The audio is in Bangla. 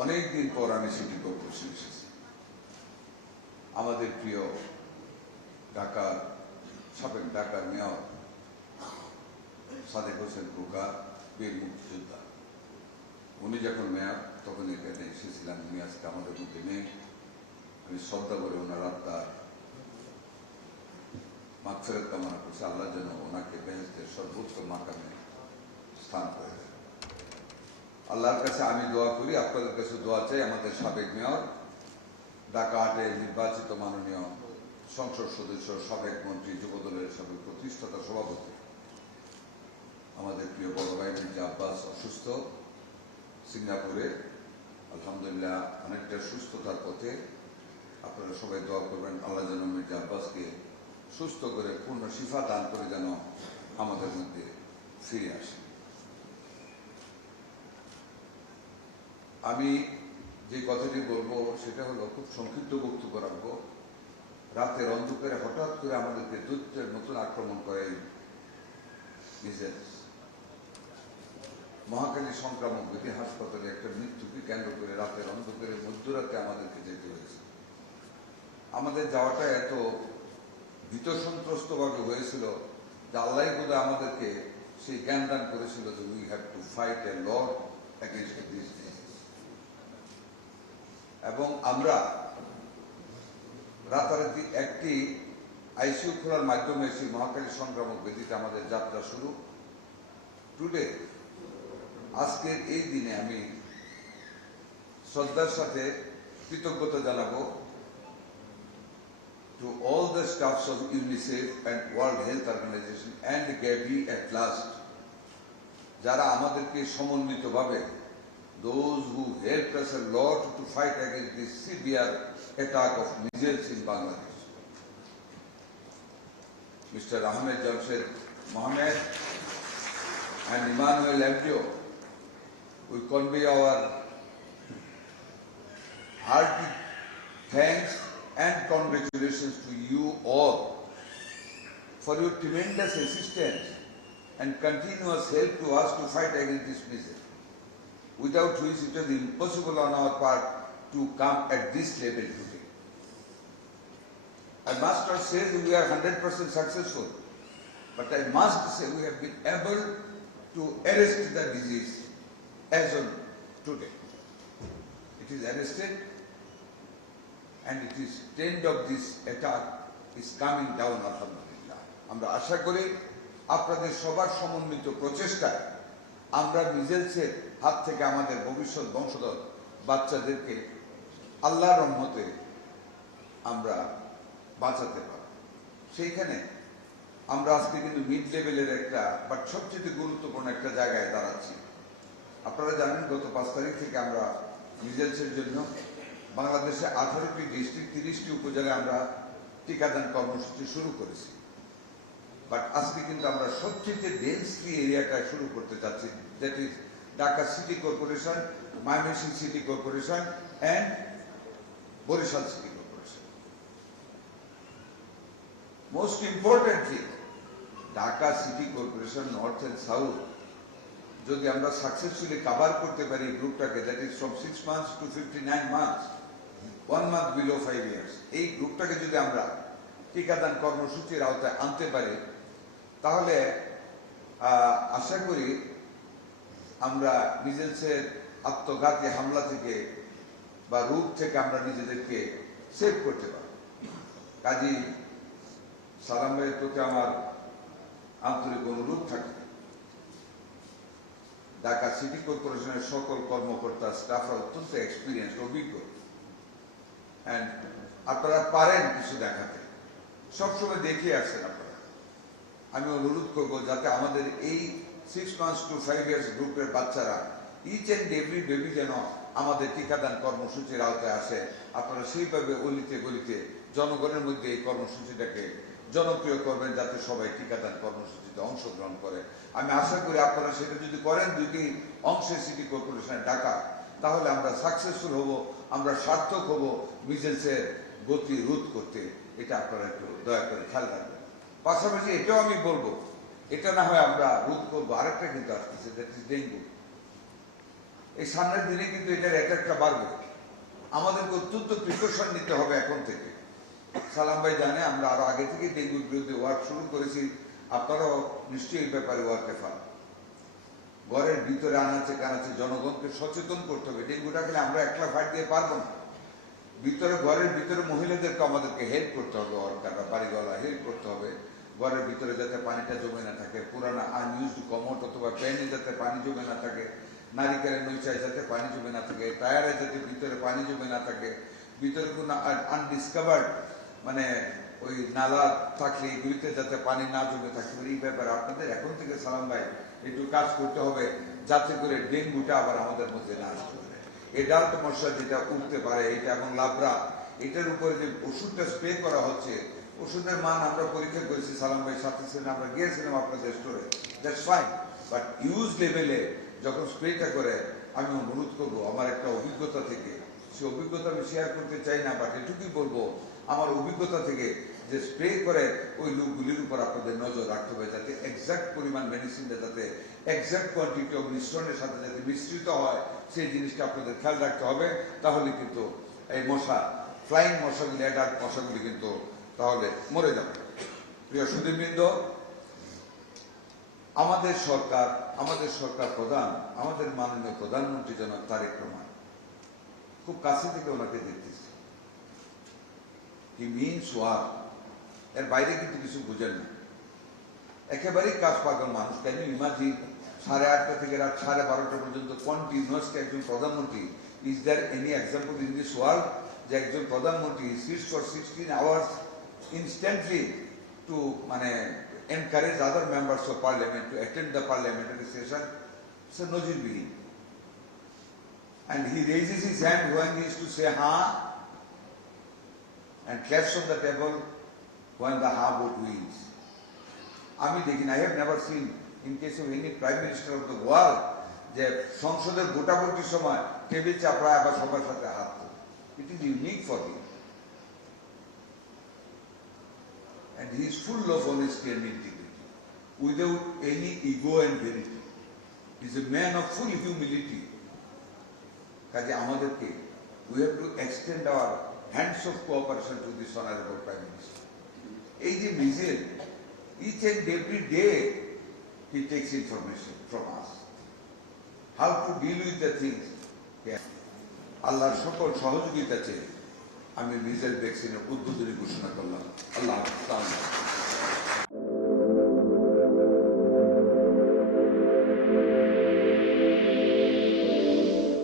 অনেকদিন পর আমি সিটি কর্পোরেশন এসেছি। আমাদের প্রিয় সাবেক ঢাকার মেয়র সাদেক হোসেন খোকা, বীর মুক্তিযোদ্ধা, উনি যখন মেয়র তখন এখানে এসেছিলাম। উনি আজকে আমাদের মধ্যে নেই। আমি শ্রদ্ধা করে ওনার আত্মার মাগফিরাত কামনা করছি। আল্লাহ যেন ওনাকে বেহেশতের সর্বোচ্চ মাকামে স্থান করে দেন। আল্লাহর কাছে আমি দোয়া করি, আপনাদের কাছে দোয়া চাই। আমাদের সাবেক মেয়র, ঢাকা ৮-এ নির্বাচিত মাননীয় সংসদ সদস্য, সাবেক মন্ত্রী, যুবদলের সাবেক প্রতিষ্ঠাতা সভাপতি, আমাদের প্রিয় বড় ভাই মির্জা আব্বাস অসুস্থ সিঙ্গাপুরে, আলহামদুলিল্লাহ অনেকটা সুস্থতার পথে। আপনারা সবাই দোয়া করবেন আল্লাহ যেন মির্জা আব্বাসকে সুস্থ করে পূর্ণ শিফা দান করে যেন আমাদের মধ্যে ফিরে আসে। আমি যে কথাটি বলবো সেটা হলো, খুব সংক্ষিপ্ত বক্তব্য রাখবো। রাতের অন্ধকারে হঠাৎ করে আমাদেরকে দৈত্যের নতুন আক্রমণ করে নিজের মহাকালী সংক্রামক ব্যাধি হাসপাতালে একটা মৃত্যুকে কেন্দ্র করে রাতের অন্ধকারে মধ্যরাতে আমাদেরকে যেতে হয়েছে। আমাদের যাওয়াটা এত ভীত সন্ত্রস্ত ভাবে হয়েছিল যে আল্লাহ বোধহয় আমাদেরকে সেই জ্ঞান দান করেছিল যে we have to fight A Lord against this disease. এবং আমরা রাতারাতি একটি আইসিইউ খোলার মাধ্যমে সেই মহাকালী সংক্রামক ব্যাধিতে আমাদের যাত্রা শুরু। টুডে, আজকের এই দিনে আমি শ্রদ্ধার সাথে কৃতজ্ঞতা জানাবো to all the staffs of UNICEF and World Health Organization and Gavi at last, যারা আমাদেরকে সমন্বিতভাবে, those who helped us a lot to fight against this severe attack of measles in Bangladesh. Mr. Ahmed Jamshed Mohamed and Emmanuel Embio, we convey our hearty thanks and congratulations to you all for your tremendous assistance and continuous help to us to fight against this measles, without which it was impossible on our part to come at this level today. I must not say that we are 100% successful, but I must say we have been able to arrest the disease as of today. It is arrested, and it is trend of this attack is coming down, alhamdulillah. আমরা আশা করি আপনাদের সবার সমন্বিত প্রচেষ্টায় আমরা মিজেলসের হাত থেকে আমাদের ভবিষ্যৎ বংশধর বাচ্চাদেরকে আল্লাহর রহমতে আমরা বাঁচাতে পারব। সেইখানে আমরা আজকে কিন্তু মিড লেভেলের একটা, বাট সবচেয়ে গুরুত্বপূর্ণ একটা জায়গায় দাঁড়াচ্ছি। আপনারা জানেন গত 5 তারিখ থেকে আমরা মিজেলসের জন্য বাংলাদেশে 18টি ডিস্ট্রিক্ট, 30টি উপজেলায় আমরা টিকাদান কর্মসূচি শুরু করেছি। বাট আজকে কিন্তু আমরা সবচেয়ে ডেন্সলি এরিয়াটা শুরু করতে চাচ্ছি, that is Dhaka city corporation, Mymensingh city corporation and Barishal city corporation. Most importantly Dhaka city corporation north and south যদি আমরা সাকসেসফুলি কভার করতে পারি গ্রুপটাকে, that is from 6 months to 59 months, 1 month below 5 years, এই গ্রুপটাকে যদি আমরা টিকাদান কর্মসূচির আওতায় আনতে পারি, তাহলে আশা করি আমরা মিজেলসের আত্মঘাতী হামলা থেকে বা রোগ থেকে আমরা নিজেদেরকে সেভ করতে পারব। কাজী সালাম ভাইয়ের প্রতি আমার আন্তরিক অনুরোধ থাকে, ঢাকা সিটি কর্পোরেশনের সকল কর্মকর্তা স্টাফরা অত্যন্ত এক্সপিরিয়েন্স, অভিজ্ঞ, অ্যান্ড আপনারা পারেন কিছু দেখাতে, সবসময় দেখিয়ে আসছেন আপনারা। আমি অনুরোধ করবো যাতে আমাদের এই 6 months to 5 years গ্রুপের বাচ্চারা, ইচ অ্যান্ড এভরি বেবি যেন আমাদের টিকাদান কর্মসূচির আওতায় আসে। আপনারা সেইভাবে অলিতে গলিতে জনগণের মধ্যে এই কর্মসূচিটাকে জনপ্রিয় করবেন, যাতে সবাই টিকাদান কর্মসূচিতে অংশগ্রহণ করে। আমি আশা করি আপনারা সেটা যদি করেন দুইটি অংশে সিটি কর্পোরেশনের ঢাকা, তাহলে আমরা সাকসেসফুল হব, আমরা সার্থক হব মিজেলসের গতি রোধ করতে। এটা আপনারা একটু দয়া করে খেয়াল রাখবেন। পাশাপাশি এটাও আমি বলবো, এটা না হয় আমরা রোধ করবো, আরেকটা কিন্তু আসতেছে, দ্যাট ইজ ডেঙ্গু। এই সামনের দিনে কিন্তু এটার একটা বাড়বে। আমাদেরকে অত্যন্ত প্রিকশন নিতে হবে এখন থেকে। সালাম ভাই জানে আমরা আরো আগে থেকে ডেঙ্গুর বিরুদ্ধে ওয়ার্ক শুরু করেছি, আপনারাও নিশ্চয়ই এই ব্যাপারে ওয়ার্কে ফান। ঘরের ভিতরে আনাচে কানাচে জনগণকে সচেতন করতে হবে। ডেঙ্গুটা খেলে আমরা একলা ফাইট দিয়ে পারবো না। ঘরের ভিতরে মহিলাদেরকে আমাদেরকে হেল্প করতে হবে, ওয়ার্কাররা বাড়িওয়ালা হেল্প করতে হবে। ঘরের ভিতরে যাতে পানিটা জমে না থাকে, পুরানা আনইউজড কমোড অথবা প্যানে যাতে পানি জমে না থাকে, নারিকেলের নৈচায় যাতে পানি জমে না থাকে, টায়ারে যাতে ভিতরে পানি জমে না থাকে, ভিতরে কোনো আনডিসকভার্ড মানে ওই নালা থাকলে এগুলিতে যাতে পানি না জমে থাকে। এই ব্যাপারে আপনাদের এখন থেকে সালাম ভাই একটু কাজ করতে হবে, যাতে করে ডেঙ্গুটা আবার আমাদের মধ্যে না আসতে পারে। এই ডাল্ট মশা যেটা উঠতে পারে, এটা এখন লাভরা, এটার উপরে যে ওষুধটা স্প্রে করা হচ্ছে, ওষুধের মান আমরা পরীক্ষা করেছি, সালাম ভাই সাথে ছিলেন, আমরা গিয়েছিলাম আপনাদের স্টোরে, দ্যাটস ফাইন। বাট ইউজ লেভেলে যখন স্প্রেটা করে, আমি অনুরোধ করবো আমার একটা অভিজ্ঞতা থেকে, সে অভিজ্ঞতা আমি শেয়ার করতে চাই না, বাট এটুকুই বলবো আমার অভিজ্ঞতা থেকে, যে স্প্রে করে ওই লোকগুলির উপর আপনাদের নজর রাখতে হবে, যাতে এক্সাক্ট পরিমাণ মেডিসিনটা যাতে এক্সাক্ট কোয়ান্টিটি অফ মিশ্রণের সাথে যাতে মিশ্রিত হয়, সেই জিনিসটা আপনাদের খেয়াল রাখতে হবে। তাহলে কিন্তু এই মশা, ফ্লাইং মশাগুলি, অ্যাডাল্ট মশাগুলি কিন্তু তাহলে মরে যাবে। প্রিয় সুধীবৃন্দ, আমাদের সরকার প্রধান, আমাদের মাননীয় প্রধানমন্ত্রী জনাব তারেক রহমান, খুব কাছে থেকে ওনাকে দেখতেছি। হি মিনস ওয়ার্ক, এর বাইরে কিন্তু কিছু বুঝেন না, একেবারেই কাজ পাগল মানুষ। ক্যান ইউ ইমাজিন 8:30 থেকে রাত 12:30 পর্যন্ত কন্টিনিউয়াসলি একজন প্রধানমন্ত্রী, is there any example in this world যে একজন প্রধানমন্ত্রী sits for 16 hours instantly to মানে encourage other members of parliament to attend the parliamentary session? It's a nojirbihin. And he raises his hand when he is to say ha, and claps on the table when the ha vote wins. আমি দেখি না, I have never seen in case of any prime minister of the world যে সংসদের ভোটাভুটির সময় টেবিল চাপড়ায় আবার সবার সাথে হাত তোলে। It is unique for him. And he is full of honesty and integrity, without any ego and vanity. He is a man of full humility. কাজে আমাদেরকে we have to extend our hands of cooperation to this honorable Prime Minister. এই যে মিছিল, each and every day he takes information from us, how to deal with the things. আল্লাহর সকল সহযোগিতা চেয়ে আমি মিজেল ভ্যাকসিনের উদ্বোধনী ঘোষণা করলাম। আল্লাহ হাফেজ।